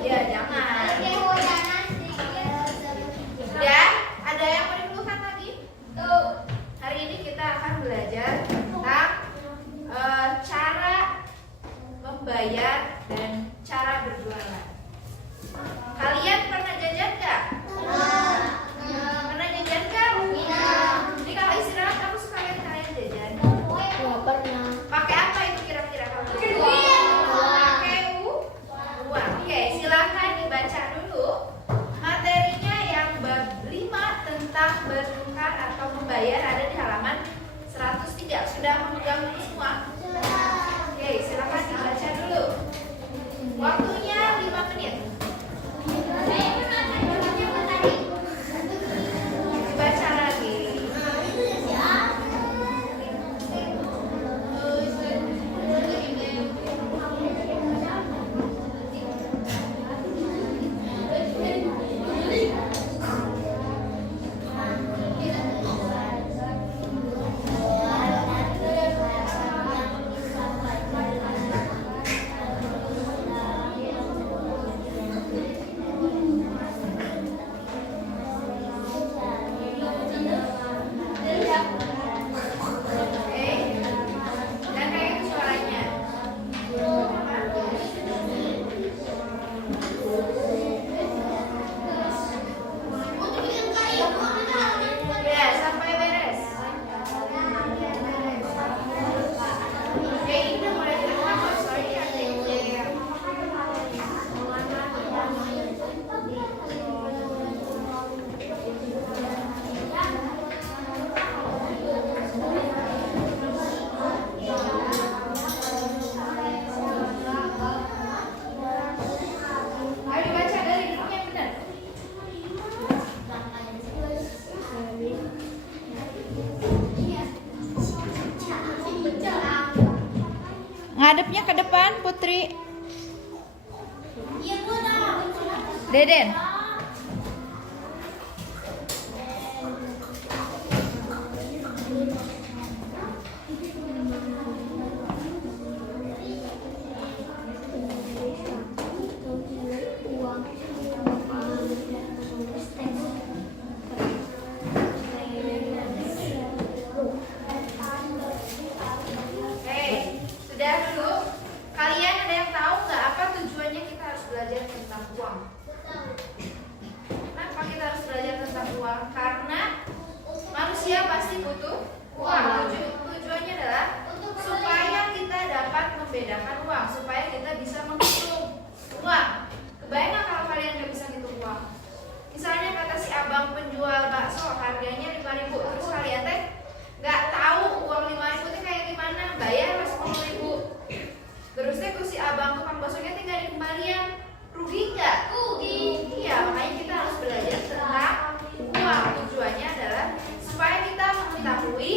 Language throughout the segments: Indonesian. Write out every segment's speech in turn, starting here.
Ya, jangan. Sudah? Ada yang mau dikeluhkan lagi? Hari ini kita akan belajar tentang cara membayar dan cara berjualan. Kalian pernah jajan nggak? Pernah jajan kan? Jadi kalau istirahat kamu suka lihat kalian jajan? Pernah. Pakai apa itu kira-kira kamu? Pakai uang. Oke, silakan dibaca dulu materinya yang bab 5 tentang bertukar atau membayar, ada di halaman 103. Sudah memegang buku semua? Oke, silakan dibaca dulu. Waktunya 5 menit. Dibaca lagi. Ngadepnya ke depan, Putri. Deden. Sudah dulu, kalian ada yang tahu nggak apa tujuannya kita harus belajar tentang uang? Kenapa kita harus belajar tentang uang? Karena manusia pasti butuh uang. Tujuannya adalah supaya kita dapat membedakan uang, supaya kita bisa menghitung uang. Kebayang nggak kalau kalian nggak bisa ngitung uang? Misalnya kata si abang penjual bakso harganya 5.000, terus kalian teh nggak tahu uang 5.000 itu kayak gimana, bayar 10.000. Terus teh si abang tukang baksonya tinggal di kembalian, rugi nggak? Rugi. Iya, makanya kita harus belajar tentang uang. Tujuannya adalah supaya kita mengetahui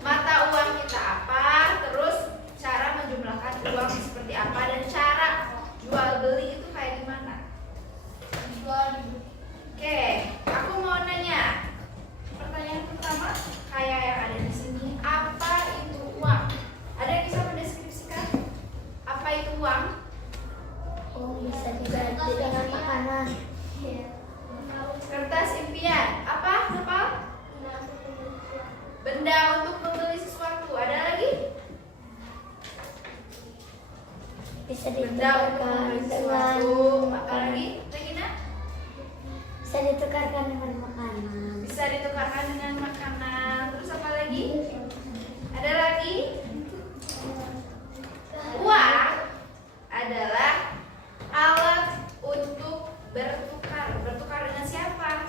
mata uang kita apa, terus cara menjumlahkan uang seperti apa, dan cara jual beli itu kayak gimana. Oke, aku mau nanya. Pertanyaan pertama, kayak yang ada di sini, apa itu uang? Ada yang bisa mendeskripsikan apa itu uang? Bisa diganti dengan makanan. Kertas impian, apa? Nepal? Benda untuk membeli sesuatu. Ada lagi? Bisa Benda untuk ditukarkan membeli dengan sesuatu. Apa makanan. lagi? Regina? Bisa ditukarkan dengan makanan. Bisa ditukarkan dengan makanan. Terus apa lagi? Ada lagi? Uang adalah alat untuk bertukar. Bertukar dengan siapa?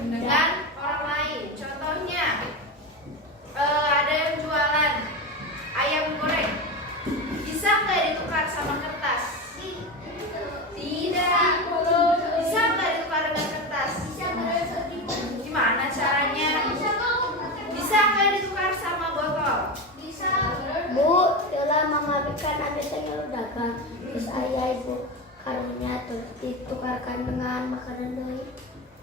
Dengan orang lain. Contohnya, ada yang jualan ayam goreng. Bisa nggak ditukar sama kertas? Tidak. Bisa nggak ditukar dengan kertas? Gimana caranya? Bisa nggak ditukar sama botol? Bu, yola mama bikin ada saya dagang. Terus ayah ibu karunya terus ditukarkan dengan makanan doi.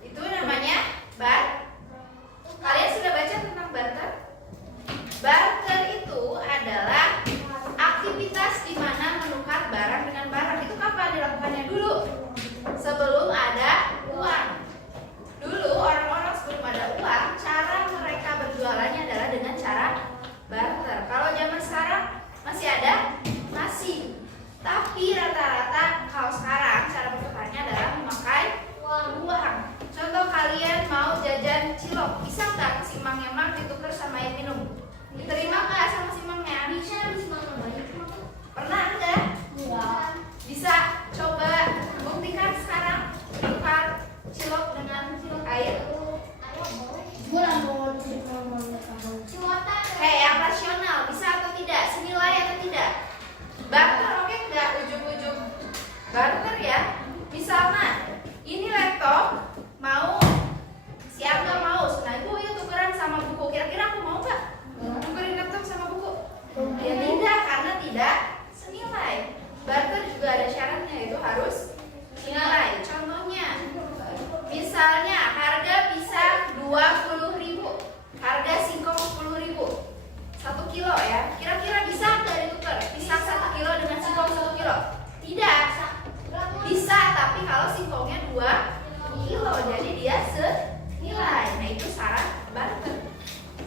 Itu namanya bar. Kalian sudah baca tentang barter? Barter itu adalah aktivitas di mana menukar barang dengan barang. Kapan dulu? Sebelum ada uang. Dulu orang-orang sebelum ada uang, cara mereka berjualannya adalah dengan cara barter. Kalau zaman sekarang masih ada? Masih. Tapi rata-rata kalau sekarang cara bertukarnya adalah memakai uang. Contoh, kalian mau jajan cilok, bisa nggak si Mang Emang ditukar sama air minum? Diterima nggak sama si Mangnya? Pernah enggak? Bisa coba buktikan sekarang tukar cilok dengan cilok air. Kayak yang rasional, bisa atau tidak? Senilai atau tidak? Barter oke nggak? Ujung-ujung barter ya. Misalnya ini laptop mau, si Angga mau, nah ibu yuk tukeran sama buku. Kira-kira aku mau nggak tukerin laptop sama buku? Ya tidak, karena tidak senilai. Barter juga ada syaratnya, yaitu harus senilai. Contohnya, misalnya harga pisang 20.000, harga singkong 10.000, 1 kilo ya. Kira-kira bisa nggak ditukar pisang 1 kilo dengan singkong 1 kilo? Tidak. Bisa, tapi kalau singkongnya 2 kilo, jadi dia senilai. Nah itu syarat barter.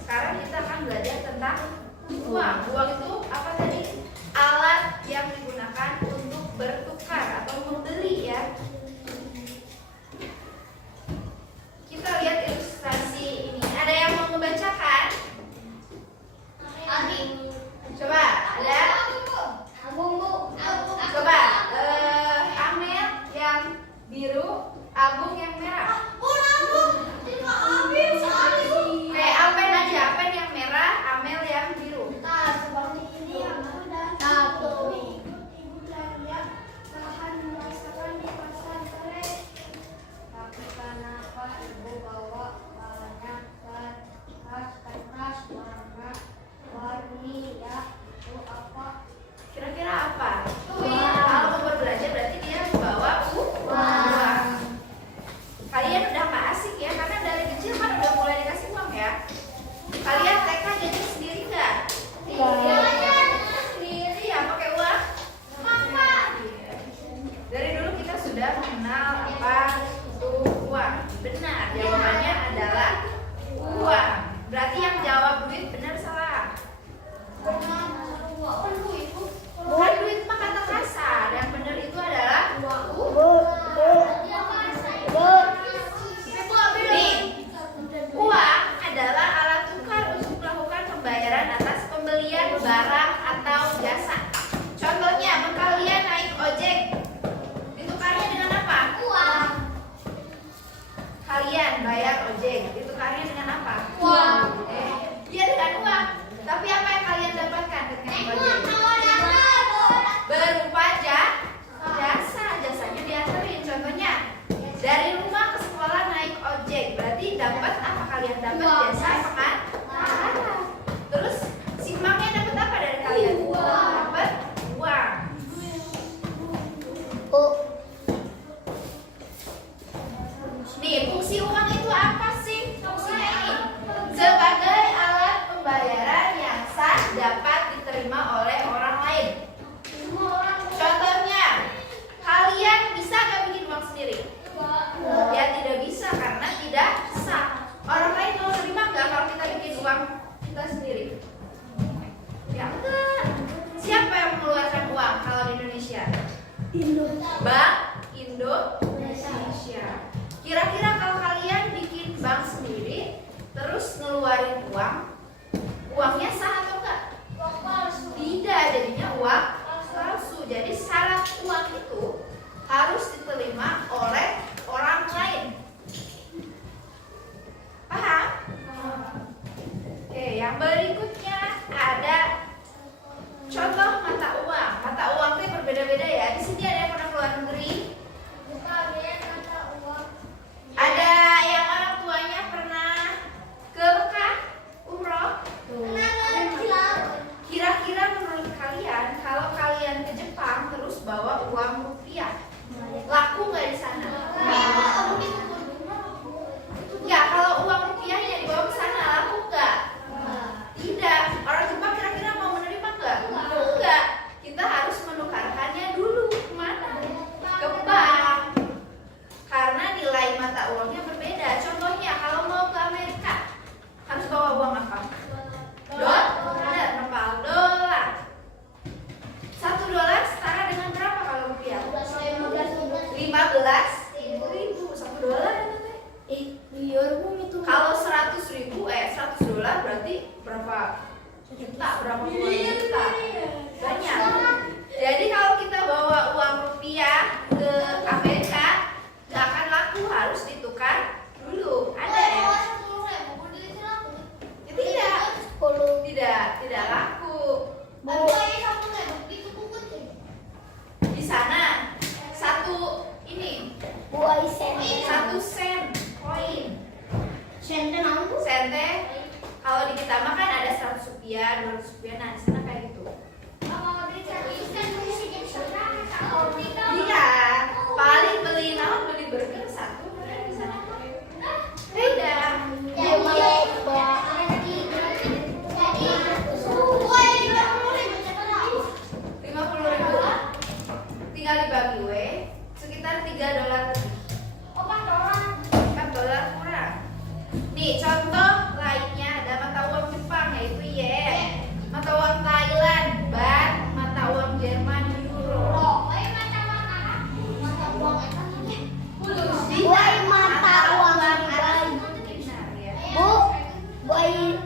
Sekarang kita akan belajar tentang uang. Uang itu apa tadi? Alat yang digunakan untuk bertukar atau membeli ya. Kita lihat ilustrasi ini. Ada yang mau membacakan? Coba, ada? Coba, Amel yang biru, Agung yang merah. Kayak Alpen aja, Alpen yang merah, Amel yang biru. Kira-kira apa? Kalau mau berbelanja berarti dia membawa uang. Kalian udah nggak asik ya, karena dari kecil kan udah mulai dikasih uang ya. Kalian TK jajan sendiri nggak? Sendiri ya, pakai uang? Dari dulu kita sudah mengenal apa itu uang. Benar, jawabannya adalah uang. Berarti yang jawab duit benar salah? Bukan duit mah kata kasar. Yang benar itu adalah nih, uang adalah alat tukar untuk melakukan pembayaran atas pembelian barang atau jasa. Contohnya, kalian naik ojek, ditukarnya dengan apa? Uang. Kalian bayar ojek, ditukarnya dengan apa? Uang. Iya dengan uang. Tapi apa yang kalian dapatkan ketika naik ojek? Berupa jasa, jasanya dianterin. Contohnya, dari rumah ke sekolah naik ojek, berarti dapat apa? Kalian dapat jasa kan? Terus si Mangnya dapat apa dari kalian? Dapat uang. Nih, fungsi uang itu apa sih? Fungsinya ini sebagai alat pembayaran yang sah dapat diterima oleh orang lain. Contohnya, kalian bisa nggak bikin uang sendiri? Ya tidak bisa, karena tidak sah. Orang lain mau terima nggak kalau kita bikin uang kita sendiri? Ya enggak. Siapa yang mengeluarkan uang kalau di Indonesia? Bank Indonesia. Kira-kira kalau kalian bikin bank sendiri, terus ngeluarin uang, uangnya sah atau enggak? Tidak, jadinya uang palsu. Jadi syarat uang itu harus diterima oleh orang lain. Paham? Oke, yang berikutnya ada contoh mata uang. Mata uang itu berbeda-beda ya. Di sini ada yang pernah ke luar negeri. Ada yang orang tuanya pernah ke Mekah, umroh. Kira-kira menurut kalian, kalau kalian ke Jepang terus bawa uang rupiah, laku nggak di sana? Ya, kalau uang rupiahnya dibawa ke sana laku nggak? Tidak. Orang Jepang kira-kira mau menerima nggak? Enggak. Kita harus menukarkannya dulu. Kemana? Ke kita mah kan ada 100 rupiah, 200 rupiah, nah di sana kayak gitu. Iya, paling beli naon, beli burger satu bener di sana. Beda. $50.000 tinggal dibagi we sekitar $3 lebih. $4 kurang. Nih contoh lainnya ada mata uang Jepang yaitu yen, mata uang Thailand baht, mata uang Jerman euro. Boy mata uang Dubai. Dinar ya. Bu, boy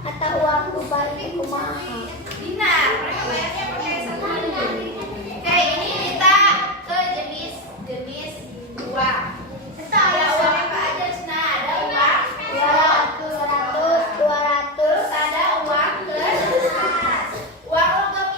mata uang Dubai kumaha? Dinar, mereka bayarnya pakai satu dinar. Oke, ini kita ke jenis uang. Ada uang apa aja? Nah, ada uang 200, 200. terus ada uang kertas. Uang logam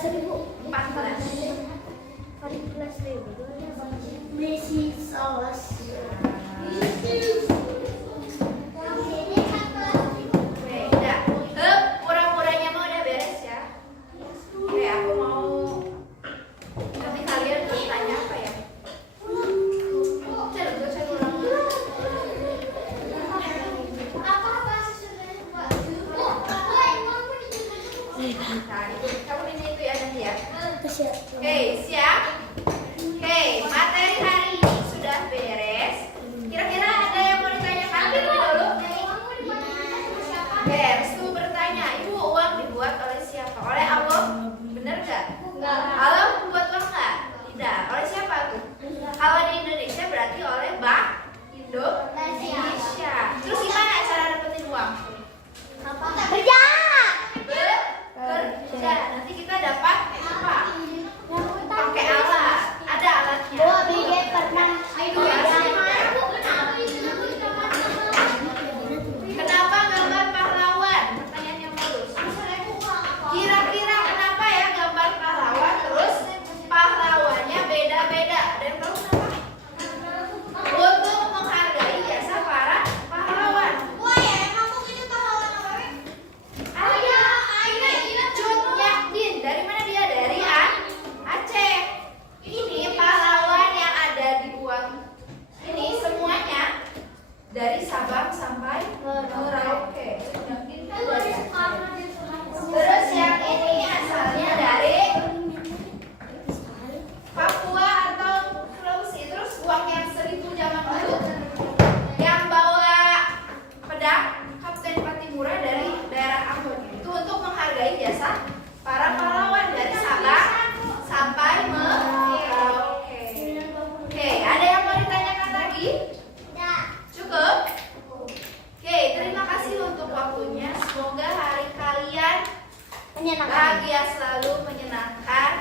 14.000. 14.000. Beli saus. Oke, udah. Pura-puranya mah udah beres ya. Oke, aku mau. Tapi kalian bertanya apa ya? Cari ulang. Nah, kamu ini itu ya nanti ya. Oke, siap. Oke, materi hari ini sudah beres. Kira-kira ada yang mau ditanyakan dulu? Oke, Restu bertanya, Ibu, uang dibuat oleh siapa? Oleh Allah? Benar nggak? Allah membuat uang nggak? Tidak. Oleh siapa tuh? Kalau di Indonesia berarti oleh Bank Indonesia. Terus gimana cara dapetin uang? Kerja. Bekerja. Nanti kita dapat apa? Pakai alat. Ada alatnya. Pernah. Kenapa gambar pahlawan? Pertanyaan yang bagus. Kira-kira kenapa ya gambar pahlawan terus pahlawannya beda-beda? Ada yang tahu kenapa? Untuk menghargai jasa para pahlawan. Cut Nyahdin. Dari mana dia? Dari Aceh. Ini pahlawan yang ada di uang ini semuanya dari Sabang sampai Merauke. Terus yang ini asalnya dari Papua atau Sulawesi. Terus uang yang 1000 zaman dulu yang bawa pedang Kapten Patimura dari daerah Ambon. Itu untuk menghargai jasa para pahlawan dari Sabang sampai Merauke. Oke, ada yang mau ditanyakan lagi? Cukup? Oke, terima kasih untuk waktunya. Semoga hari kalian bahagia selalu, menyenangkan.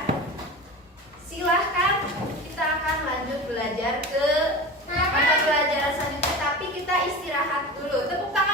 Silahkan, kita akan lanjut belajar ke mata pelajaran selanjutnya. Tapi kita istirahat dulu. Tepuk tangan.